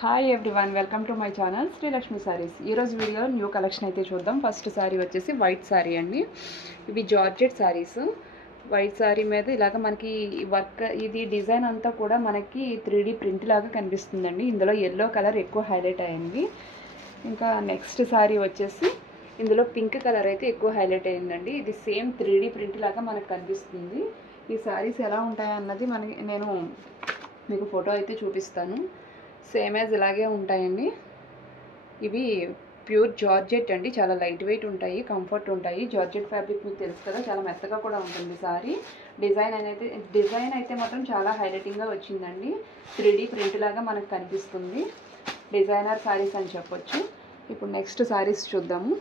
Hi everyone, welcome to my channel Srilakshmi saris. ఈరోజు వీడియోలో new collection అయితే చూద్దాం. ఫస్ట్ సారీ వచ్చేసి వైట్ సారీ అండి. ఇవి జార్జెట్ సారీస్. వైట్ సారీ మీద ఇలాగ మనకి వర్క్, ఇది డిజైన్ అంతా కూడా మనకి 3D ప్రింట్ లాగా కనిపిస్తుందండి. ఇందులో ఎల్లో కలర్ ఎక్కువ హైలైట్ అయింది. ఇంకా నెక్స్ట్ సారీ వచ్చేసి ఇందులో పింక్ కలర్ అయితే ఎక్కువ హైలైట్ అయిందండి. ఇది సేమ్ 3D ప్రింట్ లాగా మనకు కనిపిస్తుంది. ఈ సారీస్ ఎలా ఉంటాయన్నది నేను మీకు ఫోటో అయితే చూపిస్తాను. సేమ్ యాజ్ ఇలాగే ఉంటాయండి. ఇవి ప్యూర్ జార్జెట్ అండి. చాలా లైట్ వెయిట్ ఉంటాయి, కంఫర్ట్ ఉంటాయి. జార్జెట్ ఫ్యాబ్రిక్ మీకు తెలుసు కదా, చాలా మెత్తగా కూడా ఉంటుంది సారీ. డిజైన్ అయితే మాత్రం చాలా హైలైటింగ్గా వచ్చిందండి. 3D ప్రింట్ లాగా మనకు కనిపిస్తుంది. డిజైనర్ సారీస్ అని చెప్పొచ్చు. ఇప్పుడు నెక్స్ట్ సారీస్ చూద్దాము.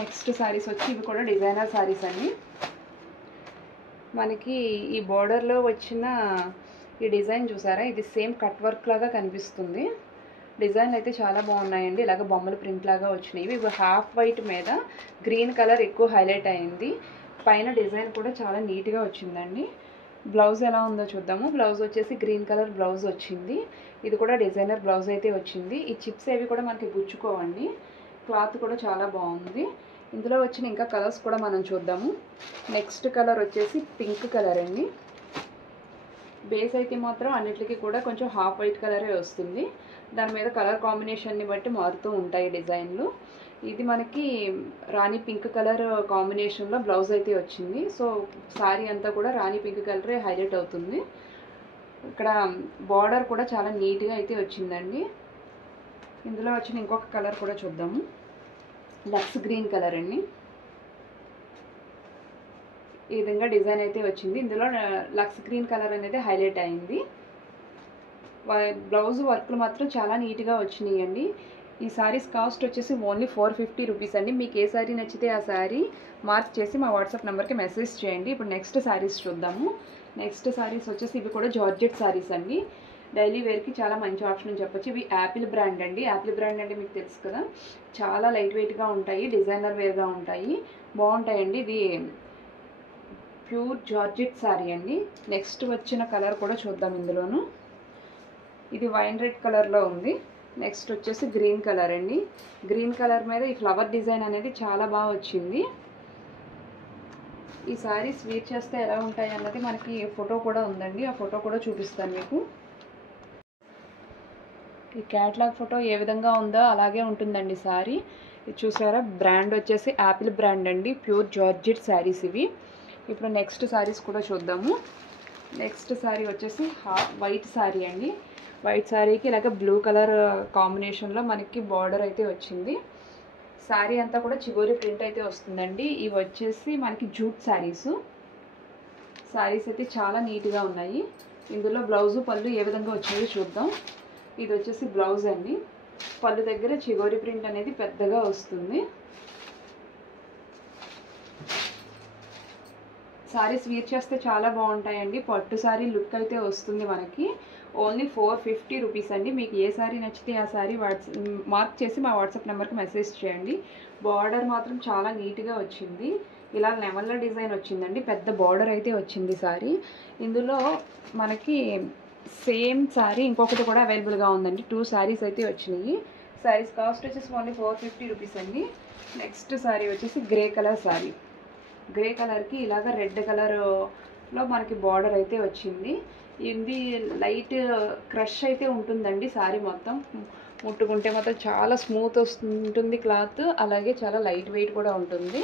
నెక్స్ట్ సారీస్ వచ్చి ఇవి కూడా డిజైనర్ సారీస్ అండి. మనకి ఈ బోర్డర్లో వచ్చిన ఈ డిజైన్ చూసారా, ఇది సేమ్ కట్ వర్క్ లాగా కనిపిస్తుంది. డిజైన్ అయితే చాలా బాగున్నాయండి. ఇలాగ బొమ్మల ప్రింట్ లాగా వచ్చినాయి. ఇవి హాఫ్ వైట్ మీద గ్రీన్ కలర్ ఎక్కువ హైలైట్ అయింది. పైన డిజైన్ కూడా చాలా నీట్గా వచ్చిందండి. బ్లౌజ్ ఎలా ఉందో చూద్దాము. బ్లౌజ్ వచ్చేసి గ్రీన్ కలర్ బ్లౌజ్ వచ్చింది. ఇది కూడా డిజైనర్ బ్లౌజ్ అయితే వచ్చింది. ఈ చిప్స్ ఏవి కూడా మనకి గుచ్చుకోవండి. క్లాత్ కూడా చాలా బాగుంది. ఇందులో వచ్చిన ఇంకా కలర్స్ కూడా మనం చూద్దాము. నెక్స్ట్ కలర్ వచ్చేసి పింక్ కలర్ అండి. బేస్ అయితే మాత్రం అన్నిటికీ కూడా కొంచెం హాఫ్ వైట్ కలరే వస్తుంది. దాని మీద కలర్ కాంబినేషన్ని బట్టి మారుతూ ఉంటాయి డిజైన్లు. ఇది మనకి రాణి పింక్ కలర్ కాంబినేషన్లో బ్లౌజ్ అయితే వచ్చింది. సో సారీ అంతా కూడా రాణి పింక్ కలరే హైలైట్ అవుతుంది. ఇక్కడ బార్డర్ కూడా చాలా నీట్గా అయితే వచ్చిందండి. ఇందులో వచ్చిన ఇంకొక కలర్ కూడా చూద్దాము. లక్స్ గ్రీన్ కలర్ అండి. ఈ విధంగా డిజైన్ అయితే వచ్చింది. ఇందులో లక్స్ గ్రీన్ కలర్ అనేది హైలైట్ అయింది. బ్లౌజ్ వర్క్లు మాత్రం చాలా నీట్గా వచ్చినాయండి. ఈ సారీస్ కాస్ట్ వచ్చేసి ఓన్లీ 450 రూపీస్ అండి. మీకు ఏ సారీ నచ్చితే ఆ సారీ మార్క్ చేసి మా వాట్సాప్ నెంబర్కి మెసేజ్ చేయండి. ఇప్పుడు నెక్స్ట్ సారీస్ చూద్దాము. నెక్స్ట్ సారీస్ వచ్చేసి ఇవి కూడా జార్జెట్ సారీస్ అండి. డైలీ వేర్కి చాలా మంచి ఆప్షన్ అని చెప్పొచ్చు. ఇవి యాపిల్ బ్రాండ్ అండి. యాపిల్ బ్రాండ్ అంటే మీకు తెలుసు కదా, చాలా లైట్ వెయిట్గా ఉంటాయి, డిజైనర్ వేర్గా ఉంటాయి, బాగుంటాయండి. ఇది ప్యూర్ జార్జెట్ సారీ అండి. నెక్స్ట్ వచ్చిన కలర్ కూడా చూద్దాం. ఇందులోను ఇది వైన్ రెడ్ కలర్లో ఉంది. నెక్స్ట్ వచ్చేసి గ్రీన్ కలర్ అండి. గ్రీన్ కలర్ మీద ఈ ఫ్లవర్ డిజైన్ అనేది చాలా బాగా వచ్చింది. ఈ సారీస్ వేర్ చేస్తే ఎలా ఉంటాయి అన్నది మనకి ఫోటో కూడా ఉందండి. ఆ ఫోటో కూడా చూపిస్తాను మీకు. ఈ క్యాటలాగ్ ఫోటో ఏ విధంగా ఉందో అలాగే ఉంటుందండి సారీ. ఇది చూసారా, బ్రాండ్ వచ్చేసి యాపిల్ బ్రాండ్ అండి. ప్యూర్ జార్జెట్ శారీస్ ఇవి. ఇప్పుడు నెక్స్ట్ సారీస్ కూడా చూద్దాము. నెక్స్ట్ సారీ వచ్చేసి వైట్ సారీ అండి. వైట్ సారీకి ఇలాగ బ్లూ కలర్ కాంబినేషన్లో మనకి బార్డర్ అయితే వచ్చింది. సారీ అంతా కూడా చిగోరి ప్రింట్ అయితే వస్తుందండి. ఇవి వచ్చేసి మనకి జూట్ సారీస్ అయితే చాలా నీట్గా ఉన్నాయి. ఇందులో బ్లౌజు పళ్ళు ఏ విధంగా వచ్చాయో చూద్దాం. ఇది వచ్చేసి బ్లౌజ్ అండి. పళ్ళు దగ్గర చిగోరి ప్రింట్ అనేది పెద్దగా వస్తుంది. సారీస్ వేర్ చేస్తే చాలా బాగుంటాయండి. పట్టు సారీ లుక్ అయితే వస్తుంది మనకి. ఓన్లీ 450 రూపీస్ అండి. మీకు ఏ సారీ నచ్చితే ఆ సారీ మార్క్ చేసి మా వాట్సాప్ నెంబర్కి మెసేజ్ చేయండి. బార్డర్ మాత్రం చాలా నీట్గా వచ్చింది. ఇలా నెమల్ల డిజైన్ వచ్చిందండి. పెద్ద బార్డర్ అయితే వచ్చింది సారీ. ఇందులో మనకి సేమ్ సారీ ఇంకొకటి కూడా అవైలబుల్గా ఉందండి. 2 సారీస్ అయితే వచ్చినాయి. సారీస్ కాస్ట్ వచ్చేసి ఓన్లీ 450 రూపీస్ అండి. నెక్స్ట్ సారీ వచ్చేసి గ్రే కలర్ సారీ. గ్రే కలర్కి ఇలాగ రెడ్ కలర్లో మనకి బార్డర్ అయితే వచ్చింది. ఇది లైట్ క్రష్ అయితే ఉంటుందండి. సారీ మొత్తం ముట్టుకుంటే మాత్రం చాలా స్మూత్ వస్తుంటుంది క్లాత్. అలాగే చాలా లైట్ వెయిట్ కూడా ఉంటుంది.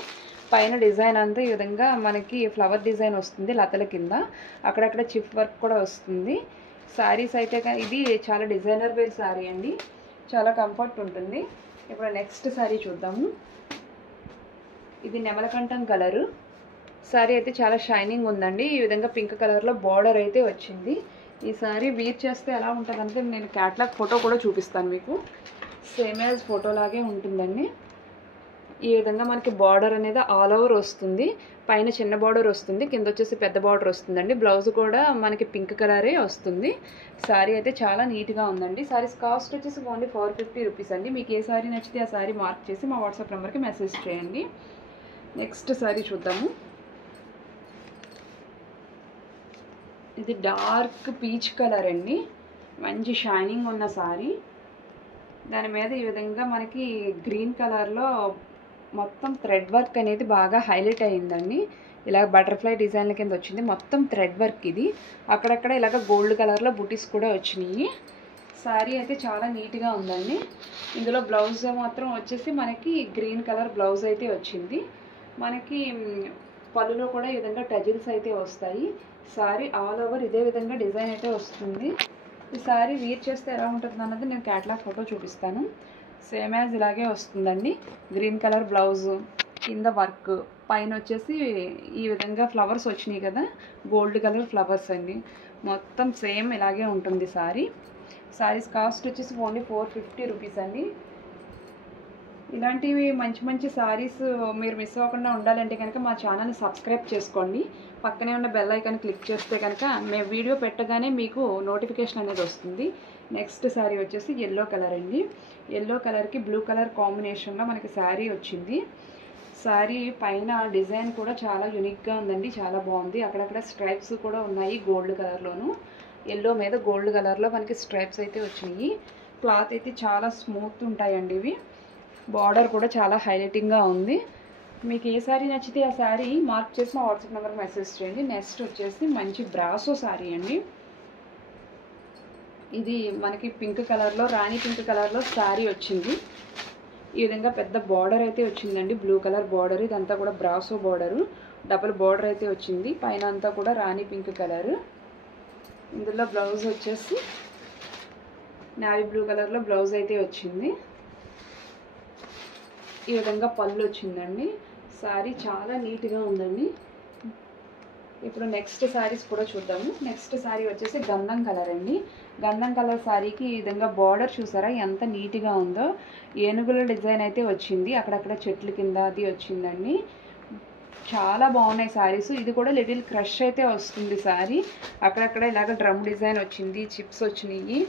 పైన డిజైన్ అంతా ఈ విధంగా మనకి ఫ్లవర్ డిజైన్ వస్తుంది లతల కింద. అక్కడక్కడ చిప్ వర్క్ కూడా వస్తుంది. సారీస్ అయితే ఇది చాలా డిజైనర్ వేర్ సారీ అండి. చాలా కంఫర్ట్ ఉంటుంది. ఇప్పుడు నెక్స్ట్ సారీ చూద్దాము. ఇది నెమలకంఠం కలరు. సారీ అయితే చాలా షైనింగ్ ఉందండి. ఈ విధంగా పింక్ కలర్లో బార్డర్ అయితే వచ్చింది. ఈ సారీ వేర్ చేస్తే ఎలా ఉంటుందంటే నేను క్యాట్లాగ్ ఫోటో కూడా చూపిస్తాను మీకు. సేమ్ యాజ్ ఫోటో లాగే ఉంటుందండి. ఈ విధంగా మనకి బార్డర్ అనేది ఆల్ ఓవర్ వస్తుంది. పైన చిన్న బార్డర్ వస్తుంది, కింద వచ్చేసి పెద్ద బార్డర్ వస్తుందండి. బ్లౌజ్ కూడా మనకి పింక్ కలరే వస్తుంది. సారీ అయితే చాలా నీట్గా ఉందండి. సారీస్ కాస్ట్ వచ్చేసి ఓన్లీ 450 రూపీస్ అండి. మీకు ఏ సారీ నచ్చితే ఆ సారీ మార్క్ చేసి మా వాట్సాప్ నెంబర్కి మెసేజ్ చేయండి. నెక్స్ట్ సారీ చూద్దాము. ఇది డార్క్ పీచ్ కలర్ అండి, మంచి షైనింగ్ ఉన్న సారీ. దాని మీద ఈ విధంగా మనకి గ్రీన్ కలర్లో మొత్తం థ్రెడ్ వర్క్ అనేది బాగా హైలైట్ అయ్యిందండి. ఇలా బటర్ఫ్లై డిజైన్ల కింద వచ్చింది, మొత్తం థ్రెడ్ వర్క్. ఇది అక్కడక్కడ ఇలాగ గోల్డ్ కలర్లో బుటీస్ కూడా వచ్చినాయి. శారీ అయితే చాలా నీట్గా ఉందండి. ఇందులో బ్లౌజ్ మాత్రం వచ్చేసి మనకి గ్రీన్ కలర్ బ్లౌజ్ అయితే వచ్చింది. మనకి పళ్ళులో కూడా ఈ విధంగా టజిల్స్ అయితే వస్తాయి. శారీ ఆల్ ఓవర్ ఇదే విధంగా డిజైన్ అయితే వస్తుంది. ఈ శారీ వేర్ చేస్తే ఎలా ఉంటుంది అన్నది నేను క్యాటలాగ్ ఫోటో చూపిస్తాను. సేమ్ యాజ్ ఇలాగే వస్తుందండి. గ్రీన్ కలర్ బ్లౌజ్, కింద వర్క్, పైన వచ్చేసి ఈ విధంగా ఫ్లవర్స్ వచ్చినాయి కదా, గోల్డ్ కలర్ ఫ్లవర్స్ అండి. మొత్తం సేమ్ ఇలాగే ఉంటుంది శారీ. శారీస్ కాస్ట్ వచ్చేసి ఓన్లీ 450 రూపీస్ అండి. ఇలాంటివి మంచి మంచి శారీస్ మీరు మిస్ అవ్వకుండా ఉండాలంటే కనుక మా ఛానల్ని సబ్స్క్రైబ్ చేసుకోండి. పక్కనే ఉన్న బెల్ ఐకాన్ క్లిక్ చేస్తే కనుక మేము వీడియో పెట్టగానే మీకు నోటిఫికేషన్ అనేది వస్తుంది. నెక్స్ట్ శారీ వచ్చేసి ఎల్లో కలర్ అండి. ఎల్లో కలర్కి బ్లూ కలర్ కాంబినేషన్లో మనకి శారీ వచ్చింది. శారీ పైన డిజైన్ కూడా చాలా యూనిక్గా ఉందండి, చాలా బాగుంది. అక్కడక్కడ స్ట్రైప్స్ కూడా ఉన్నాయి గోల్డ్ కలర్లోను. ఎల్లో మీద గోల్డ్ కలర్లో మనకి స్ట్రైప్స్ అయితే వచ్చినాయి. క్లాత్ అయితే చాలా స్మూత్ ఉంటాయండి ఇవి. బార్డర్ కూడా చాలా హైలైటింగ్గా ఉంది. మీకు ఏ శారీ నచ్చితే ఆ శారీ మార్క్ చేసి మా వాట్సాప్ నెంబర్కి మెసేజ్ చేయండి. నెక్స్ట్ వచ్చేసి మంచి బ్రాసో శారీ అండి. ఇది మనకి పింక్ కలర్లో, రాణి పింక్ కలర్లో శారీ వచ్చింది. ఈ విధంగా పెద్ద బార్డర్ అయితే వచ్చిందండి, బ్లూ కలర్ బార్డర్. ఇదంతా కూడా బ్రాసో బార్డరు, డబుల్ బార్డర్ అయితే వచ్చింది. పైన అంతా కూడా రాణి పింక్ కలర్. ఇందులో బ్లౌజ్ వచ్చేసి నావీ బ్లూ కలర్లో బ్లౌజ్ అయితే వచ్చింది. ఈ విధంగా పళ్ళు వచ్చిందండి. శారీ చాలా నీట్గా ఉందండి. ఇప్పుడు నెక్స్ట్ శారీస్ కూడా చూద్దాము. నెక్స్ట్ శారీ వచ్చేసి గంధం కలర్ అండి. గంధం కలర్ శారీకి ఈ విధంగా బార్డర్ చూసారా ఎంత నీట్గా ఉందో. ఏనుగుల డిజైన్ అయితే వచ్చింది, అక్కడక్కడ చెట్ల కింద అది వచ్చిందండి. చాలా బాగున్నాయి శారీస్. ఇది కూడా లిటిల్ క్రష్ అయితే వస్తుంది శారీ. అక్కడక్కడ ఇలాగ డ్రమ్ డిజైన్ వచ్చింది, చిప్స్ వచ్చినాయి.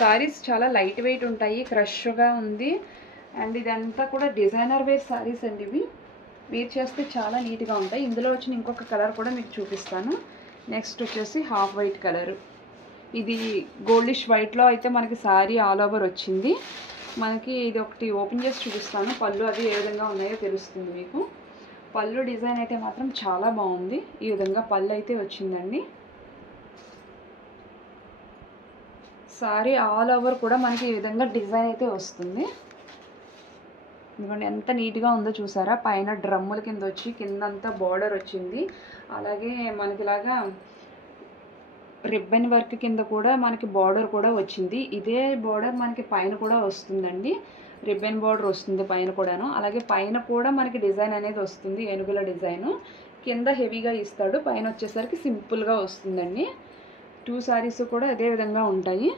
శారీస్ చాలా లైట్ వెయిట్ ఉంటాయి, క్రష్గా ఉంది. అండ్ ఇదంతా కూడా డిజైనర్ వేర్ శారీస్ అండి. ఇవి వేర్ చేస్తే చాలా నీట్గా ఉంటాయి. ఇందులో వచ్చిన ఇంకొక కలర్ కూడా మీకు చూపిస్తాను. నెక్స్ట్ వచ్చేసి హాఫ్ వైట్ కలర్. ఇది గోల్డిష్ వైట్లో అయితే మనకి శారీ ఆల్ ఓవర్ వచ్చింది. మనకి ఇది ఒకటి ఓపెన్ చేసి చూపిస్తాను. పళ్ళు అవి ఏ విధంగా ఉన్నాయో తెలుస్తుంది మీకు. పళ్ళు డిజైన్ అయితే మాత్రం చాలా బాగుంది. ఈ విధంగా పళ్ళు అయితే వచ్చిందండి. శారీ ఆల్ ఓవర్ కూడా మనకి ఈ విధంగా డిజైన్ అయితే వస్తుంది. ఇదిగోండి ఎంత నీట్గా ఉందో చూసారా. పైన డ్రమ్ముల కింద వచ్చి కిందంతా బార్డర్ వచ్చింది. అలాగే మనకి ఇలాగా రిబ్బన్ వర్క్ కింద కూడా మనకి బార్డర్ కూడా వచ్చింది. ఇదే బార్డర్ మనకి పైన కూడా వస్తుందండి, రిబ్బన్ బార్డర్ వస్తుంది పైన కూడాను. అలాగే పైన కూడా మనకి డిజైన్ అనేది వస్తుంది, ఏనుగుల డిజైను. కింద హెవీగా ఇస్తాడు, పైన వచ్చేసరికి సింపుల్గా వస్తుందండి. 2 శారీస్ కూడా అదే విధంగా ఉంటాయి.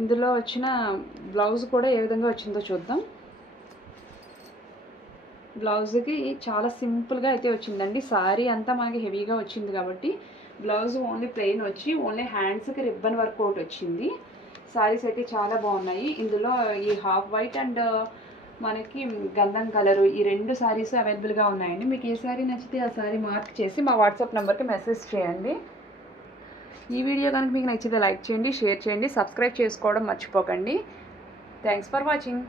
ఇందులో వచ్చిన బ్లౌజ్ కూడా ఏ విధంగా వచ్చిందో చూద్దాం. బ్లౌజ్కి చాలా సింపుల్గా అయితే వచ్చిందండి. శారీ అంతా మనకి హెవీగా వచ్చింది కాబట్టి బ్లౌజ్ ఓన్లీ ప్లెయిన్ వచ్చి ఓన్లీ హ్యాండ్స్కి రిబ్బన్ వర్క్ ఒకటి వచ్చింది. శారీస్ అయితే చాలా బాగున్నాయి. ఇందులో ఈ హాఫ్ వైట్ అండ్ మనకి గంధం కలరు ఈ 2 శారీస్ అవైలబుల్గా ఉన్నాయండి. మీకు ఏ శారీ నచ్చితే ఆ శారీ మార్క్ చేసి మా వాట్సాప్ నెంబర్కి మెసేజ్ చేయండి. ఈ వీడియో కనుక మీకు నచ్చితే లైక్ చేయండి, షేర్ చేయండి, సబ్స్క్రైబ్ చేసుకోవడం మర్చిపోకండి. Thanks for watching.